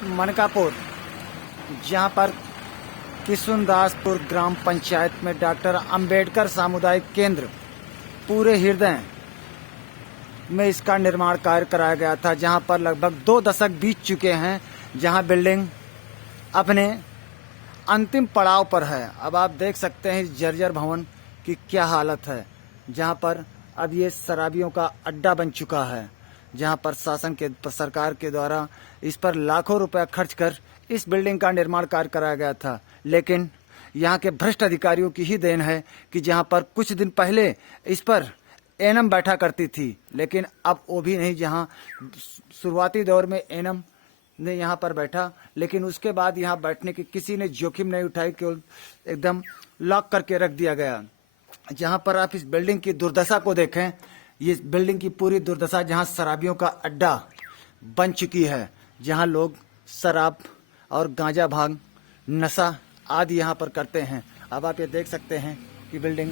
मनकापुर, जहां पर किशुनदासपुर ग्राम पंचायत में डॉक्टर अंबेडकर सामुदायिक केंद्र पूरे हृदय में इसका निर्माण कार्य कराया गया था, जहां पर लगभग 2 दशक बीत चुके हैं, जहां बिल्डिंग अपने अंतिम पड़ाव पर है। अब आप देख सकते हैं इस जर्जर भवन की क्या हालत है, जहां पर अब ये शराबियों का अड्डा बन चुका है, जहां पर सरकार के द्वारा इस पर लाखों रुपए खर्च कर इस बिल्डिंग का निर्माण कार्य कराया गया था। लेकिन यहाँ के भ्रष्ट अधिकारियों की ही देन है कि जहाँ पर कुछ दिन पहले इस पर एनएम बैठा करती थी, लेकिन अब वो भी नहीं। जहाँ शुरुआती दौर में एनएम ने यहाँ पर बैठा, लेकिन उसके बाद यहाँ बैठने की किसी ने जोखिम नहीं उठाई, केवल एकदम लॉक करके रख दिया गया। जहाँ पर आप इस बिल्डिंग की दुर्दशा को देखें, ये बिल्डिंग की पूरी दुर्दशा जहाँ शराबियों का अड्डा बन चुकी है, जहाँ लोग शराब और गांजा भांग नशा आदि यहाँ पर करते हैं। अब आप ये देख सकते हैं कि बिल्डिंग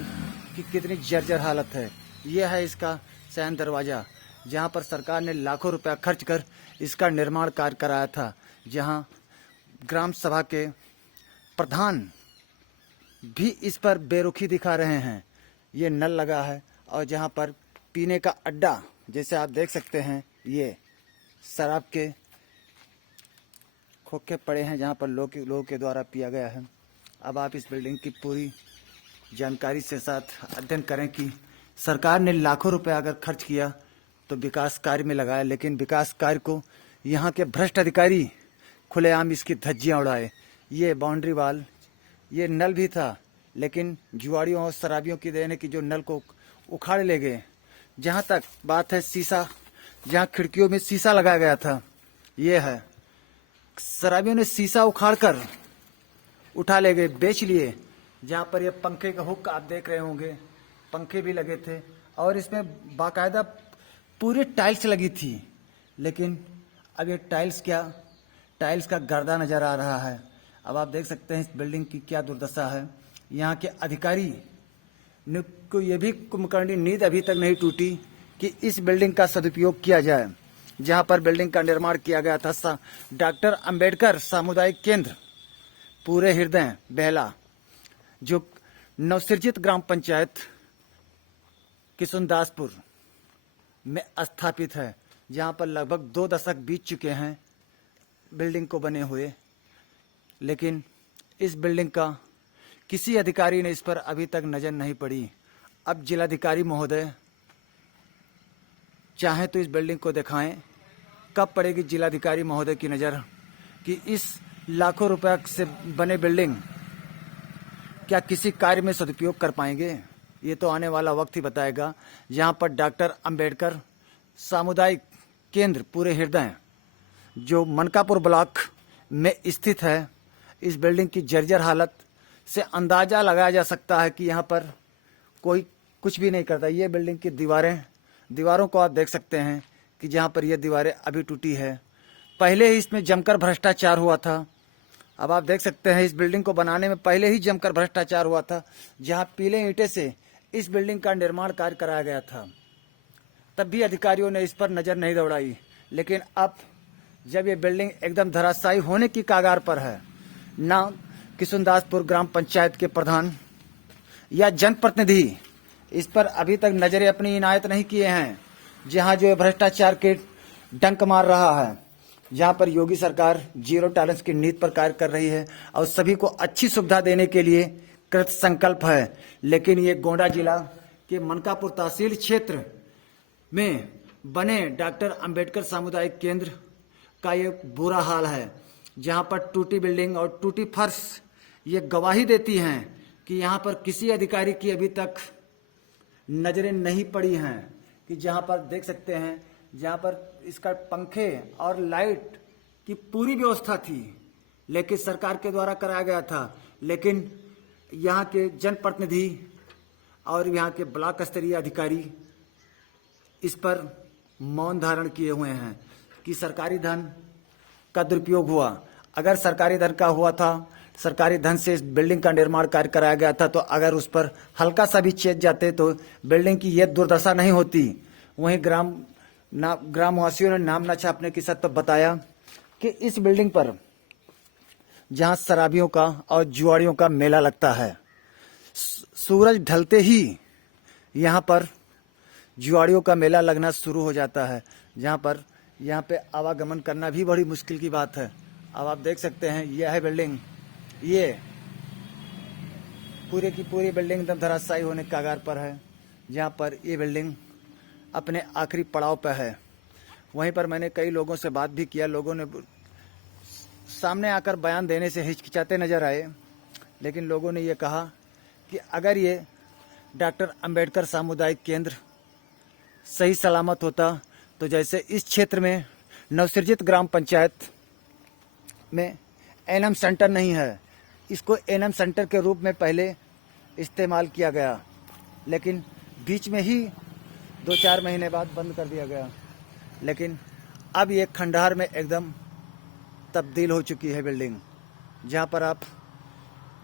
की कितनी जर्जर हालत है। यह है इसका शयन दरवाज़ा, जहाँ पर सरकार ने लाखों रुपया खर्च कर इसका निर्माण कार्य कराया था, जहाँ ग्राम सभा के प्रधान भी इस पर बेरुखी दिखा रहे हैं। ये नल लगा है और जहाँ पर पीने का अड्डा, जैसे आप देख सकते हैं, ये शराब के खोखे पड़े हैं, जहाँ पर लोगों के द्वारा पिया गया है। अब आप इस बिल्डिंग की पूरी जानकारी से साथ अध्ययन करें कि सरकार ने लाखों रुपए अगर खर्च किया तो विकास कार्य में लगाया, लेकिन विकास कार्य को यहाँ के भ्रष्ट अधिकारी खुलेआम इसकी धज्जियाँ उड़ाए। ये बाउंड्री वाल, ये नल भी था, लेकिन जुआड़ियों और शराबियों की देन है कि जो नल को उखाड़ ले गए। जहाँ तक बात है शीशा, जहाँ खिड़कियों में शीशा लगाया गया था, ये है शराबियों ने शीशा उखाड़कर उठा ले गए, बेच लिए। जहाँ पर ये पंखे का हुक आप देख रहे होंगे, पंखे भी लगे थे और इसमें बाकायदा पूरी टाइल्स लगी थी, लेकिन अब ये टाइल्स क्या, टाइल्स का गर्दा नजर आ रहा है। अब आप देख सकते हैं इस बिल्डिंग की क्या दुर्दशा है। यहाँ के अधिकारी को ये भी कुंभकर्णी नींद अभी तक नहीं टूटी कि इस बिल्डिंग का सदुपयोग किया जाए। जहाँ पर बिल्डिंग का निर्माण किया गया था, डॉक्टर अंबेडकर सामुदायिक केंद्र पूरे हृदय बेहला, जो नवसृजित ग्राम पंचायत किशुनदासपुर में स्थापित है, जहाँ पर लगभग 2 दशक बीत चुके हैं बिल्डिंग को बने हुए, लेकिन इस बिल्डिंग का किसी अधिकारी ने इस पर अभी तक नज़र नहीं पड़ी। अब जिलाधिकारी महोदय चाहे तो इस बिल्डिंग को दिखाएं, कब पड़ेगी जिलाधिकारी महोदय की नज़र कि इस लाखों रुपए से बने बिल्डिंग क्या किसी कार्य में सदुपयोग कर पाएंगे। ये तो आने वाला वक्त ही बताएगा। यहाँ पर डॉक्टर अंबेडकर सामुदायिक केंद्र पूरे हृदय, जो मनकापुर ब्लॉक में स्थित है, इस बिल्डिंग की जर्जर हालत से अंदाज़ा लगाया जा सकता है कि यहाँ पर कोई कुछ भी नहीं करता। ये बिल्डिंग की दीवारों को आप देख सकते हैं कि जहाँ पर ये दीवारें अभी टूटी है। पहले ही इसमें जमकर भ्रष्टाचार हुआ था। अब आप देख सकते हैं इस बिल्डिंग को बनाने में पहले ही जमकर भ्रष्टाचार हुआ था, जहाँ पीले ईंटे से इस बिल्डिंग का निर्माण कार्य कराया गया था। तब भी अधिकारियों ने इस पर नज़र नहीं दौड़ाई, लेकिन अब जब ये बिल्डिंग एकदम धराशायी होने की कगार पर है, ना किशुनदासपुर ग्राम पंचायत के प्रधान या जनप्रतिनिधि इस पर अभी तक नजरें अपनी इनायत नहीं किए हैं। जहां जो भ्रष्टाचार के डंक मार रहा है, जहां पर योगी सरकार जीरो टॉलरेंस की नीति पर कार्य कर रही है और सभी को अच्छी सुविधा देने के लिए कृत संकल्प है, लेकिन ये गोंडा जिला के मनकापुर तहसील क्षेत्र में बने डॉक्टर अंबेडकर सामुदायिक केंद्र का ये बुरा हाल है। जहां पर टूटी बिल्डिंग और टूटी फर्श ये गवाही देती हैं कि यहाँ पर किसी अधिकारी की अभी तक नजरें नहीं पड़ी हैं। कि जहाँ पर देख सकते हैं, जहाँ पर इसका पंखे और लाइट की पूरी व्यवस्था थी, लेकिन सरकार के द्वारा कराया गया था, लेकिन यहाँ के जनप्रतिनिधि और यहाँ के ब्लॉक स्तरीय अधिकारी इस पर मौन धारण किए हुए हैं कि सरकारी धन का दुरुपयोग हुआ। अगर सरकारी धन का हुआ था, सरकारी धन से इस बिल्डिंग का निर्माण कार्य कराया गया था, तो अगर उस पर हल्का सा भी चेत जाते तो बिल्डिंग की यह दुर्दशा नहीं होती। वहीं ग्रामवासियों ने नाम न छापने की शर्त पर बताया कि इस बिल्डिंग पर जहां शराबियों का और जुआड़ियों का मेला लगता है, सूरज ढलते ही यहाँ पर जुआड़ियों का मेला लगना शुरू हो जाता है, जहाँ पर यहाँ पे आवागमन करना भी बड़ी मुश्किल की बात है। अब आप देख सकते हैं, यह है बिल्डिंग, ये पूरे की पूरी बिल्डिंग एकदम धराशायी होने के कगार पर है, जहाँ पर ये बिल्डिंग अपने आखिरी पड़ाव पर है। वहीं पर मैंने कई लोगों से बात भी किया, लोगों ने सामने आकर बयान देने से हिचकिचाते नजर आए, लेकिन लोगों ने ये कहा कि अगर ये डॉक्टर अंबेडकर सामुदायिक केंद्र सही सलामत होता तो जैसे इस क्षेत्र में नवसृजित ग्राम पंचायत में एनएम सेंटर नहीं है, इसको एनएम सेंटर के रूप में पहले इस्तेमाल किया गया, लेकिन बीच में ही 2-4 महीने बाद बंद कर दिया गया। लेकिन अब ये खंडहर में एकदम तब्दील हो चुकी है बिल्डिंग, जहाँ पर आप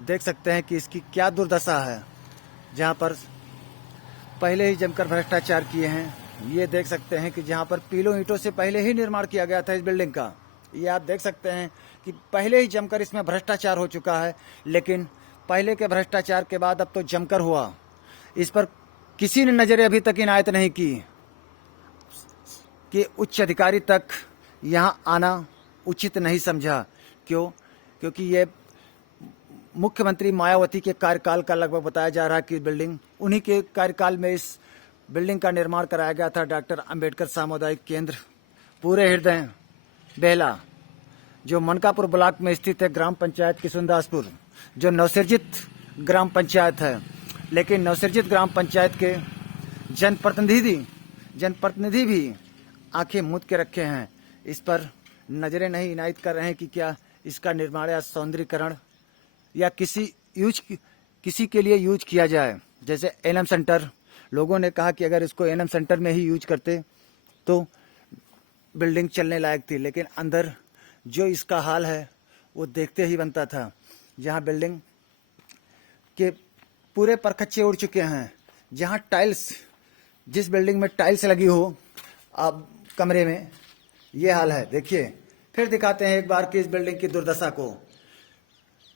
देख सकते हैं कि इसकी क्या दुर्दशा है, जहाँ पर पहले ही जमकर भ्रष्टाचार किए हैं। ये देख सकते हैं कि जहाँ पर पीलों ईंटों से पहले ही निर्माण किया गया था इस बिल्डिंग का, ये आप देख सकते हैं कि पहले ही जमकर इसमें भ्रष्टाचार हो चुका है। लेकिन पहले के भ्रष्टाचार के बाद अब तो जमकर हुआ, इस पर किसी ने नजरें अभी तक इनायत नहीं की कि उच्च अधिकारी तक यहाँ आना उचित नहीं समझा। क्यों? क्योंकि ये मुख्यमंत्री मायावती के कार्यकाल का लगभग बताया जा रहा है कि बिल्डिंग उन्हीं के कार्यकाल में इस बिल्डिंग का निर्माण कराया गया था। डॉक्टर अंबेडकर सामुदायिक केंद्र पूरे हृदय बेला, जो मनकापुर ब्लॉक में स्थित है, ग्राम पंचायत किशुनदासपुर, जो नवसृजित ग्राम पंचायत है। लेकिन नवसृजित ग्राम पंचायत के जनप्रतिनिधि भी आंखें मूंद के रखे हैं, इस पर नजरें नहीं इनायत कर रहे हैं कि क्या इसका निर्माण या सौंदर्यीकरण या किसी के लिए यूज किया जाए। जैसे एनएम सेंटर, लोगों ने कहा कि अगर इसको एनएम सेंटर में ही यूज करते तो बिल्डिंग चलने लायक थी, लेकिन अंदर जो इसका हाल है वो देखते ही बनता था, जहाँ बिल्डिंग के पूरे परखच्चे उड़ चुके हैं, जहाँ टाइल्स, जिस बिल्डिंग में टाइल्स लगी हो अब कमरे में, ये हाल है। देखिए, फिर दिखाते हैं एक बार कि इस बिल्डिंग की दुर्दशा को।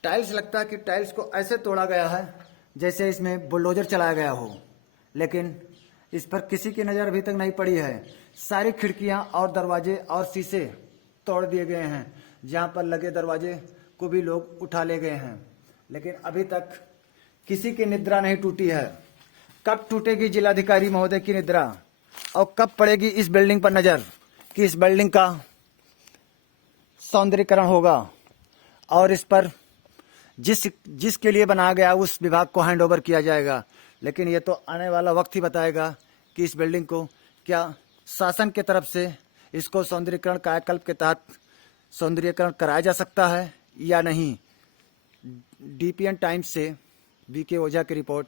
टाइल्स, लगता है कि टाइल्स को ऐसे तोड़ा गया है जैसे इसमें बुलडोजर चलाया गया हो, लेकिन इस पर किसी की नज़र अभी तक नहीं पड़ी है। सारी खिड़कियां और दरवाजे और शीशे तोड़ दिए गए हैं, जहां पर लगे दरवाजे को भी लोग उठा ले गए हैं, लेकिन अभी तक किसी की निद्रा नहीं टूटी है। कब टूटेगी जिलाधिकारी महोदय की निद्रा, और कब पड़ेगी इस बिल्डिंग पर नज़र कि इस बिल्डिंग का सौंदर्यीकरण होगा और इस पर जिसके लिए बनाया गया उस विभाग को हैंडओवर किया जाएगा। लेकिन ये तो आने वाला वक्त ही बताएगा कि इस बिल्डिंग को क्या शासन के तरफ से इसको सौंदर्यीकरण कायाकल्प के तहत सौंदर्यीकरण कराया जा सकता है या नहीं। डीपीएन टाइम्स से वीके ओझा की रिपोर्ट।